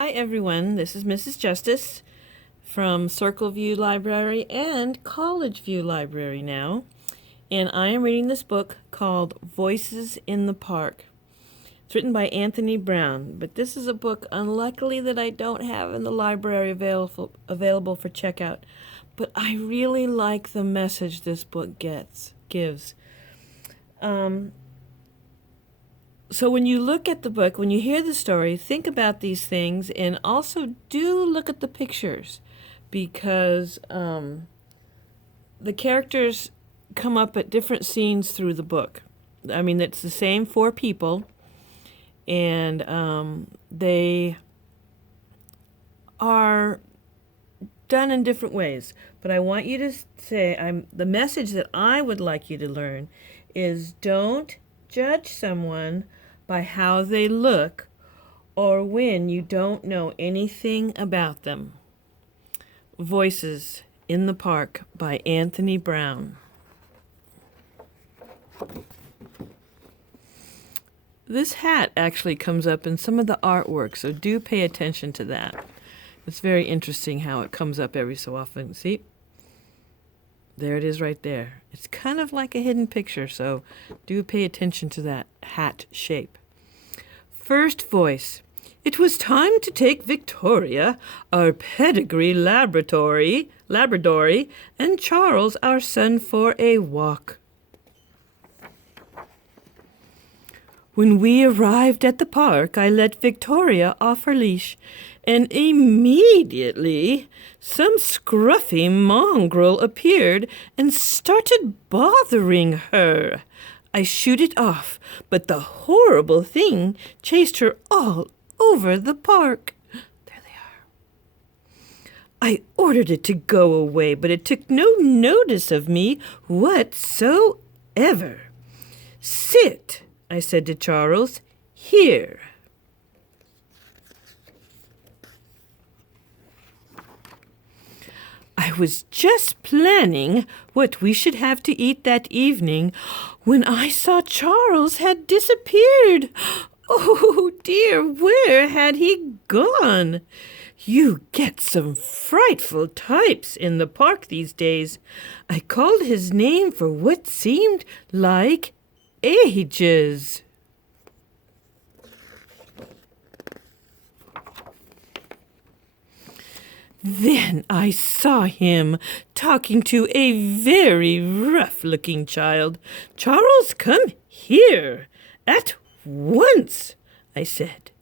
Hi everyone, this is Mrs. Justice from Circle View Library and College View Library now, and I am reading this book called Voices in the Park. It's written by Anthony Browne, but this is a book unluckily that I don't have in the library available for checkout, but I really like the message this book gives. So when you look at the book, when you hear the story, think about these things and also do look at the pictures because the characters come up at different scenes through the book. I mean, it's the same four people and they are done in different ways. But I want you to say, the message that I would like you to learn is don't judge someone by how they look or when you don't know anything about them. Voices in the Park by Anthony Browne. This hat actually comes up in some of the artwork, so do pay attention to that. It's very interesting how it comes up every so often. See? There it is right there. It's kind of like a hidden picture, so do pay attention to that hat shape. First voice. It was time to take Victoria, our pedigree Labrador, and Charles, our son, for a walk. When we arrived at the park, I let Victoria off her leash, and immediately some scruffy mongrel appeared and started bothering her. I shooed it off, but the horrible thing chased her all over the park. There they are. I ordered it to go away, but it took no notice of me whatsoever. Sit, I said to Charles, here. I was just planning what we should have to eat that evening when I saw Charles had disappeared. Oh dear, where had he gone? You get some frightful types in the park these days. I called his name for what seemed like ages. Then I saw him talking to a very rough-looking child. Charles, come here at once, I said.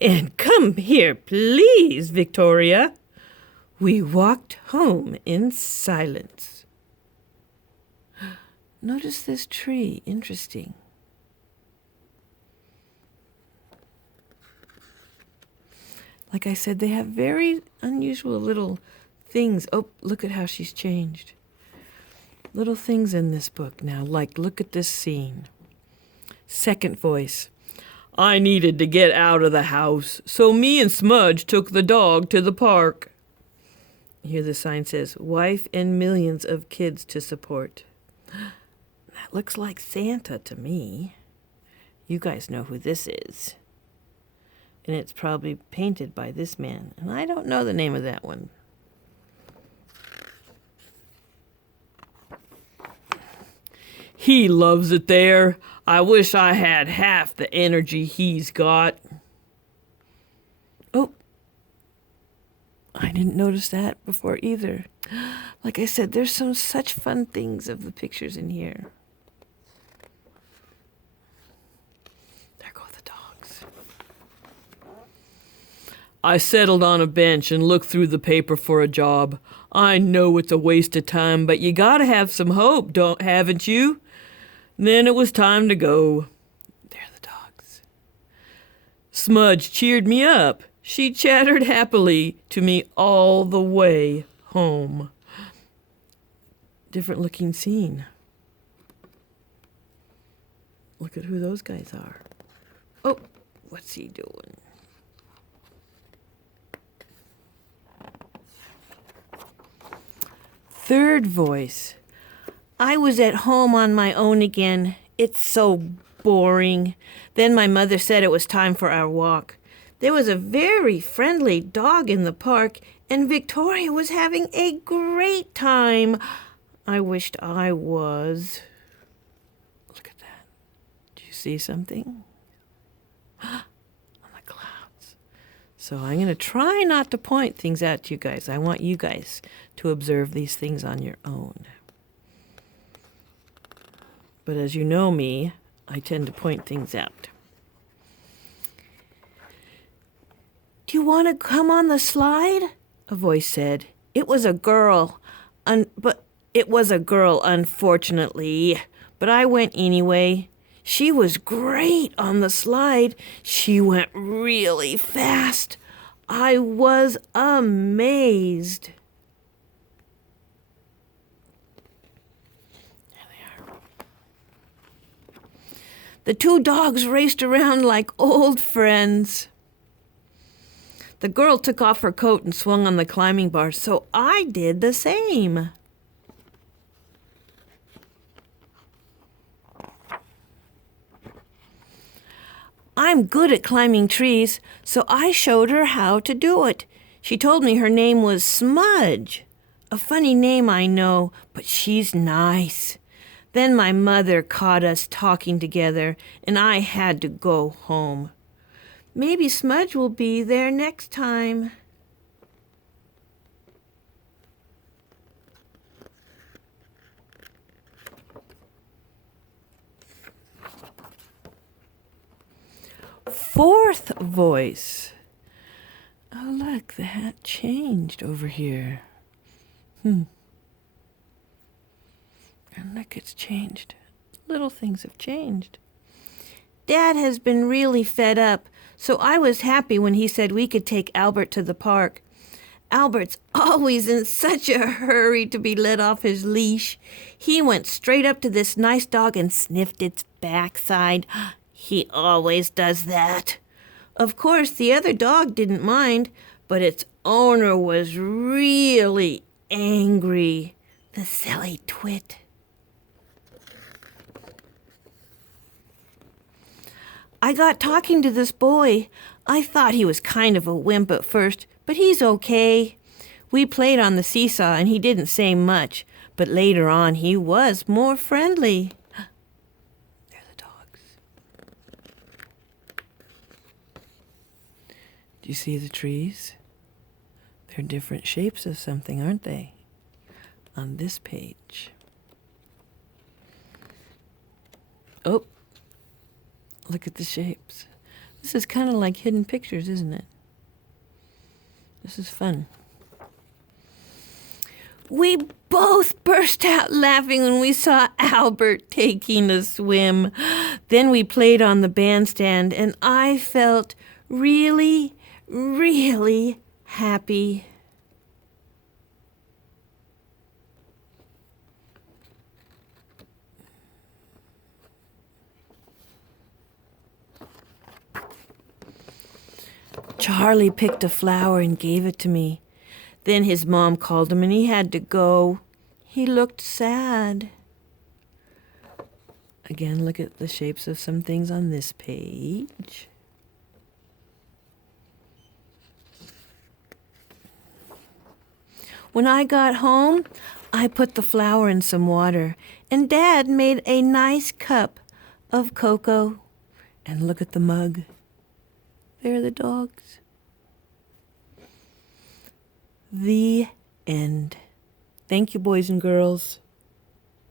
And come here, please, Victoria. We walked home in silence. Notice this tree. Interesting. Like I said, they have very unusual little things. Oh, look at how she's changed. Little things in this book now. Like, look at this scene. Second voice. I needed to get out of the house, so me and Smudge took the dog to the park. Here the sign says, wife and millions of kids to support. That looks like Santa to me. You guys know who this is. And it's probably painted by this man. And I don't know the name of that one. He loves it there. I wish I had half the energy he's got. Oh, I didn't notice that before either. Like I said, there's some such fun things of the pictures in here. There go the dogs. I settled on a bench and looked through the paper for a job. I know it's a waste of time, but you gotta have some hope, haven't you? Then it was time to go. There are the dogs. Smudge cheered me up. She chattered happily to me all the way home. Different looking scene. Look at who those guys are. Oh, what's he doing? Third voice. I was at home on my own again. It's so boring. Then my mother said it was time for our walk. There was a very friendly dog in the park, and Victoria was having a great time. I wished I was. Look at that. Do you see something? On the clouds. So I'm going to try not to point things out to you guys. I want you guys to observe these things on your own. But as you know me, I tend to point things out. Do you want to come on the slide? A voice said. It was a girl, unfortunately. But I went anyway. She was great on the slide. She went really fast. I was amazed. There they are. The two dogs raced around like old friends. The girl took off her coat and swung on the climbing bar, so I did the same. I'm good at climbing trees, so I showed her how to do it. She told me her name was Smudge. A funny name, I know, but she's nice. Then my mother caught us talking together, and I had to go home. Maybe Smudge will be there next time. Fourth voice. Oh, look, the hat changed over here. And look, it's changed. Little things have changed. Dad has been really fed up, so I was happy when he said we could take Albert to the park. Albert's always in such a hurry to be let off his leash. He went straight up to this nice dog and sniffed its backside. He always does that. Of course, the other dog didn't mind, but its owner was really angry. The silly twit. I got talking to this boy. I thought he was kind of a wimp at first, but he's okay. We played on the seesaw and he didn't say much, but later on he was more friendly. They're the dogs. Do you see the trees? They're different shapes of something, aren't they? On this page. Oh. Look at the shapes. This is kind of like hidden pictures, isn't it? This is fun. We both burst out laughing when we saw Albert taking a swim. Then we played on the bandstand, and I felt really, really happy. Charlie picked a flower and gave it to me. Then his mom called him and he had to go. He looked sad. Again, look at the shapes of some things on this page. When I got home, I put the flower in some water, and Dad made a nice cup of cocoa. And look at the mug. There are the dogs. The end. Thank you, boys and girls.